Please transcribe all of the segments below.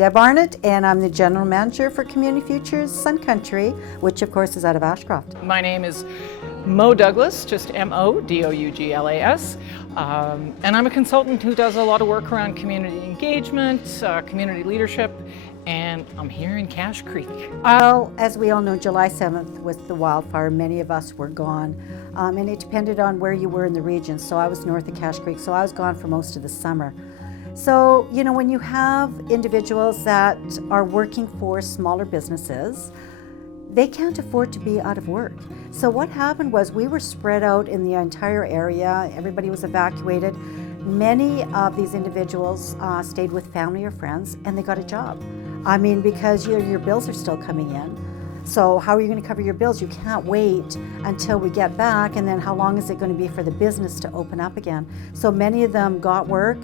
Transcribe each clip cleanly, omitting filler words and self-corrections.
Deb Arnott, and I'm the General Manager for Community Futures Sun Country, which of course is out of Ashcroft. My name is Mo Douglas, just M-O-D-O-U-G-L-A-S, and I'm a consultant who does a lot of work around community engagement, community leadership, and I'm here in Cache Creek. Well, as we all know, July 7th was the wildfire. Many of us were gone, and it depended on where you were in the region. So I was north of Cache Creek, so I was gone for most of the summer. So, you know, when you have individuals that are working for smaller businesses, they can't afford to be out of work. So what happened was we were spread out in the entire area. Everybody was evacuated. Many of these individuals stayed with family or friends, and they got a job. I mean, because your bills are still coming in. So how are you going to cover your bills? You can't wait until we get back, and then how long is it going to be for the business to open up again? So many of them got work.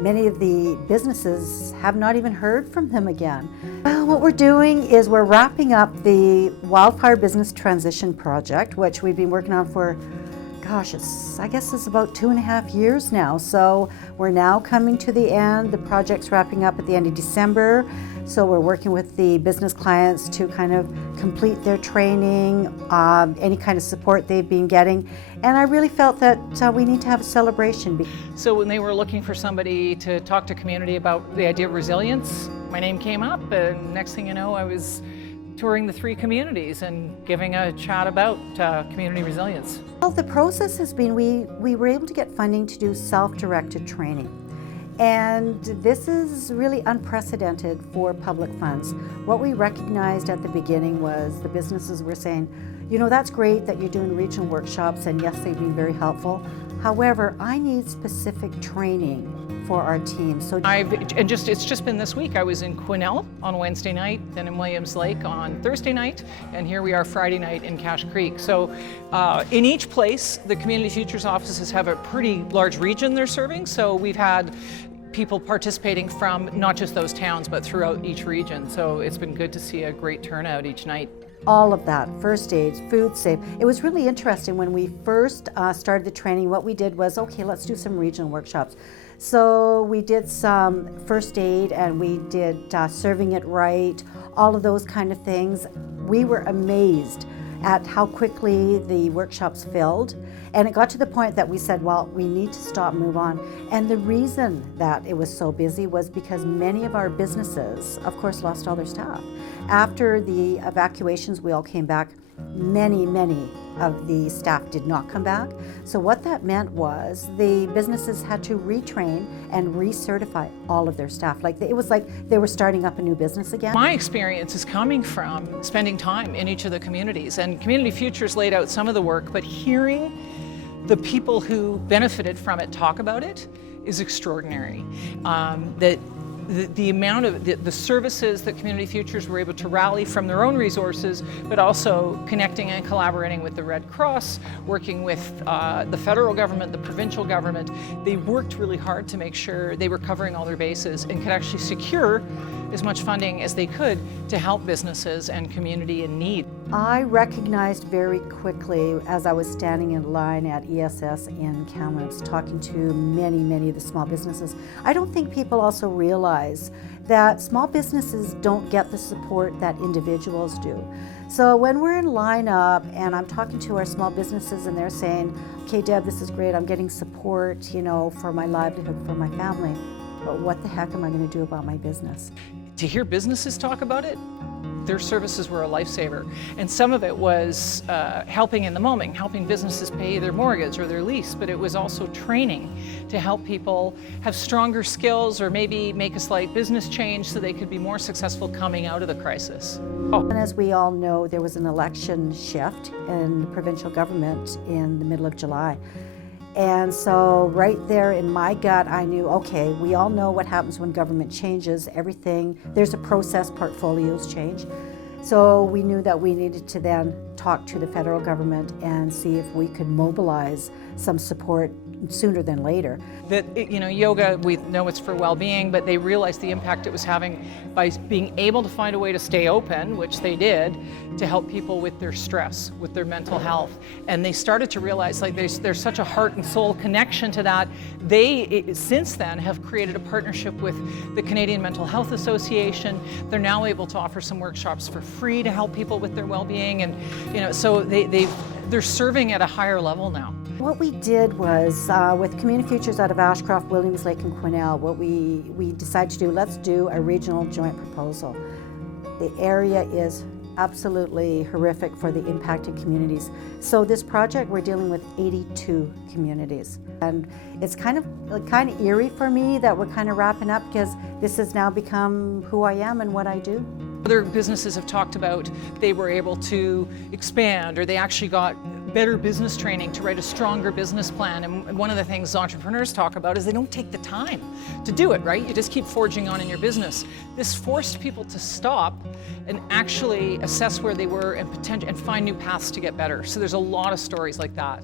Many of the businesses have not even heard from them again. Well, what we're doing is we're wrapping up the Wildfire Business Transition Project, which we've been working on for, gosh, I guess it's about 2.5 years now. So we're now coming to the end. The project's wrapping up at the end of December. So we're working with the business clients to kind of complete their training, any kind of support they've been getting. And I really felt that we need to have a celebration. So when they were looking for somebody to talk to community about the idea of resilience, my name came up, and next thing you know, I was touring the 3 communities and giving a chat about community resilience. Well, the process has been, we were able to get funding to do self-directed training. And this is really unprecedented for public funds. What we recognized at the beginning was the businesses were saying, you know, that's great that you're doing regional workshops, and yes, they've been very helpful. However, I need specific training for our team. So it's just been this week. I was in Quesnel on Wednesday night, then in Williams Lake on Thursday night, and here we are Friday night in Cache Creek. So in each place, the Community Futures offices have a pretty large region they're serving. So we've had people participating from not just those towns, but throughout each region. So it's been good to see a great turnout each night. All of that, first aid, food safe. It was really interesting when we first started the training. What we did was, okay, let's do some regional workshops. So we did some first aid, and we did serving it right, all of those kind of things. We were amazed at how quickly the workshops filled. And it got to the point that we said, well, we need to stop and move on. And the reason that it was so busy was because many of our businesses, of course, lost all their staff. After the evacuations, we all came back. Many of the staff did not come back. So what that meant was the businesses had to retrain and recertify all of their staff. It was like they were starting up a new business again. My experience is coming from spending time in each of the communities, and Community Futures laid out some of the work, but hearing the people who benefited from it talk about it is extraordinary. The amount of the services that Community Futures were able to rally from their own resources, but also connecting and collaborating with the Red Cross, working with the federal government, the provincial government. They worked really hard to make sure they were covering all their bases and could actually secure as much funding as they could to help businesses and community in need. I recognized very quickly as I was standing in line at ESS in Kamloops talking to many of the small businesses. I don't think people also realize that small businesses don't get the support that individuals do. So when we're in line up and I'm talking to our small businesses and they're saying, okay, Deb, this is great, I'm getting support, you know, for my livelihood, for my family, but what the heck am I going to do about my business? To hear businesses talk about it, their services were a lifesaver. And some of it was helping in the moment, helping businesses pay their mortgage or their lease, but it was also training to help people have stronger skills or maybe make a slight business change so they could be more successful coming out of the crisis. And as we all know, there was an election shift in the provincial government in the middle of July. And so right there in my gut, I knew, okay, we all know what happens when government changes, everything, there's a process, portfolios change. So we knew that we needed to then talk to the federal government and see if we could mobilize some support sooner than later. That, yoga, we know it's for well-being, but they realized the impact it was having by being able to find a way to stay open, which they did, to help people with their stress, with their mental health. And they started to realize like there's such a heart and soul connection to that. They, since then, have created a partnership with the Canadian Mental Health Association. They're now able to offer some workshops for free to help people with their well-being. And, so they're serving at a higher level now. What we did was, with Community Futures out of Ashcroft, Williams Lake, and Quesnel, what we decided to do, let's do a regional joint proposal. The area is absolutely horrific for the impacted communities. So this project, we're dealing with 82 communities. And it's kind of eerie for me that we're kind of wrapping up, because this has now become who I am and what I do. Other businesses have talked about they were able to expand, or they actually got better business training to write a stronger business plan. And one of the things entrepreneurs talk about is they don't take the time to do it, right? You just keep forging on in your business. This forced people to stop and actually assess where they were and find new paths to get better. So there's a lot of stories like that.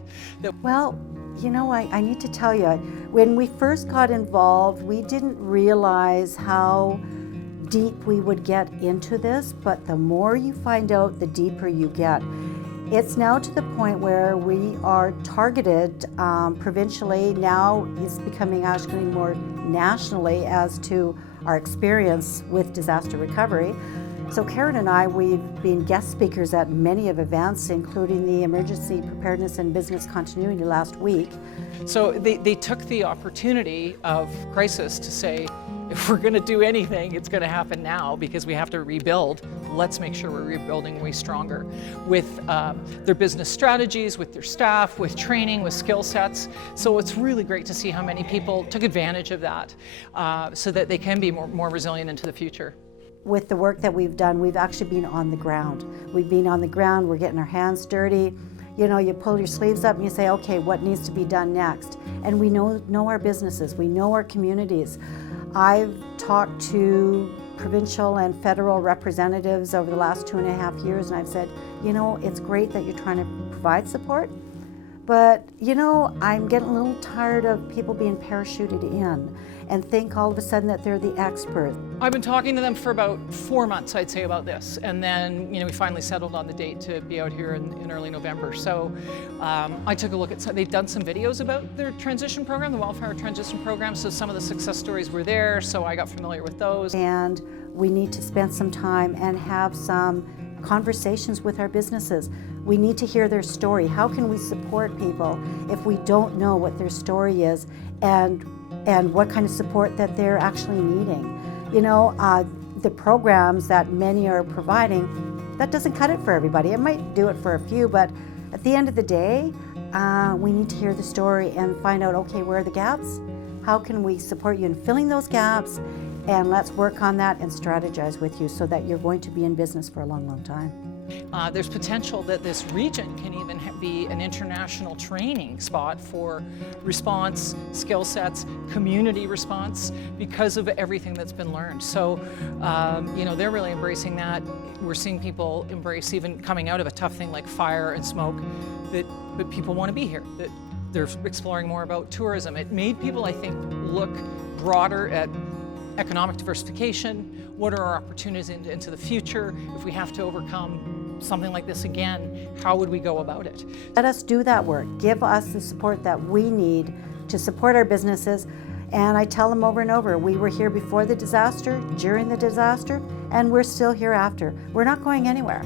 Well, I need to tell you, when we first got involved, we didn't realize how deep we would get into this, but the more you find out, the deeper you get. It's now to the point where we are targeted provincially. Now it's becoming actually more nationally as to our experience with disaster recovery. So Karen and I, we've been guest speakers at many of events, including the Emergency Preparedness and Business Continuity last week. So they took the opportunity of crisis to say, if we're going to do anything, it's going to happen now, because we have to rebuild. Let's make sure we're rebuilding way stronger with their business strategies, with their staff, with training, with skill sets. So it's really great to see how many people took advantage of that so that they can be more resilient into the future. With the work that we've done, we've actually been on the ground. We've been on the ground, we're getting our hands dirty. You pull your sleeves up and you say, okay, what needs to be done next? And we know our businesses, we know our communities. I've talked to provincial and federal representatives over the last 2.5 years, and I've said, it's great that you're trying to provide support, but I'm getting a little tired of people being parachuted in and think all of a sudden that they're the expert. I've been talking to them for about 4 months, I'd say, about this, and then we finally settled on the date to be out here in early November. So I took a look at they've done some videos about their transition program, the Wildfire transition program, so some of the success stories were there, so I got familiar with those. And we need to spend some time and have some conversations with our businesses. We need to hear their story. How can we support people if we don't know what their story is and what kind of support that they're actually needing? The programs that many are providing, that doesn't cut it for everybody. It might do it for a few, but at the end of the day, we need to hear the story and find out, okay, where are the gaps? How can we support you in filling those gaps? And let's work on that and strategize with you so that you're going to be in business for a long, long time. There's potential that this region can even be an international training spot for response, skill sets, community response, because of everything that's been learned. So, they're really embracing that. We're seeing people embrace, even coming out of a tough thing like fire and smoke, that people want to be here, that they're exploring more about tourism. It made people, I think, look broader at economic diversification. What are our opportunities into the future? If we have to overcome something like this again, how would we go about it? Let us do that work. Give us the support that we need to support our businesses. And I tell them over and over, we were here before the disaster, during the disaster, and we're still here after. We're not going anywhere.